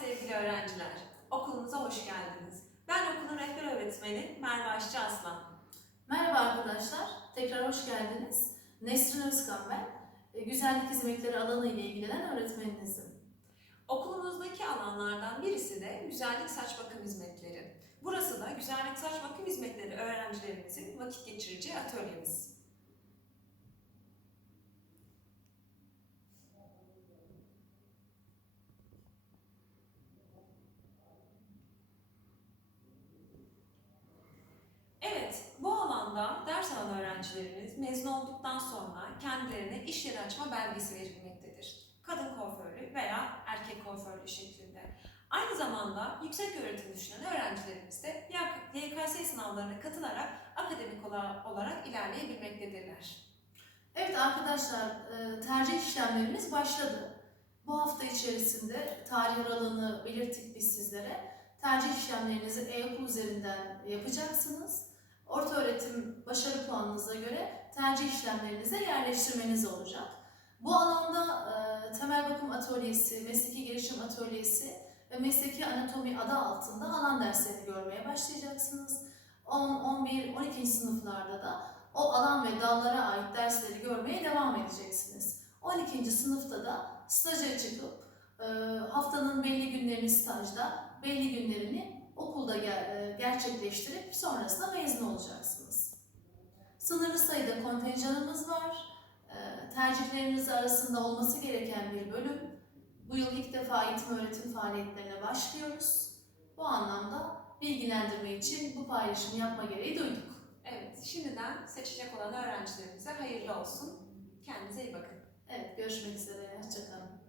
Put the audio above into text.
sevgili öğrenciler. Okulumuza hoş geldiniz. Ben okulun rehber öğretmeni Merve Aşçı Aslan. Merhaba arkadaşlar, tekrar hoş geldiniz. Nesrin Özkan ben. E, Güzellik hizmetleri alanı ile ilgilenen öğretmeninizim. Okulumuzdaki alanlardan birisi de güzellik saç bakım hizmetleri. Burası da güzellik saç bakım hizmetleri öğrencilerimizin vakit geçireceği atölyemiz. Bu alanda ders alan öğrencilerimiz mezun olduktan sonra kendilerine iş yeri açma belgesi verilmektedir. Kadın kuaförlüğü veya erkek kuaförlüğü şeklinde. Aynı zamanda yüksek öğretim düşünen öğrencilerimiz de YKS sınavlarına katılarak akademik ola- olarak ilerleyebilmektedirler. Evet arkadaşlar, e, tercih işlemlerimiz başladı. Bu hafta içerisinde tarih aralığını belirttik biz sizlere. Tercih işlemlerinizi e-okul üzerinden yapacaksınız. Orta öğretim başarı puanınıza göre tercih işlemlerinize yerleştirmeniz olacak. Bu alanda e, temel bakım atölyesi, mesleki gelişim atölyesi ve mesleki anatomi adı altında alan dersleri görmeye başlayacaksınız. 10, 11, 12. sınıflarda da o alan ve dallara ait dersleri görmeye devam edeceksiniz. 12. sınıfta da staja çıkıp e, haftanın belli günlerini stajda, belli günlerini okulda e, gerçekleştirip sonrasında mezun olacaksınız. Sınırlı sayıda kontenjanımız var. E, Tercihleriniz arasında olması gereken bir bölüm. Bu yıl ilk defa eğitim öğretim faaliyetlerine başlıyoruz. Bu anlamda bilgilendirme için bu paylaşımı yapma gereği duyduk. Evet, şimdiden seçecek olan öğrencilerimize hayırlı olsun. Kendinize iyi bakın. Evet, görüşmek üzere. Hoşçakalın.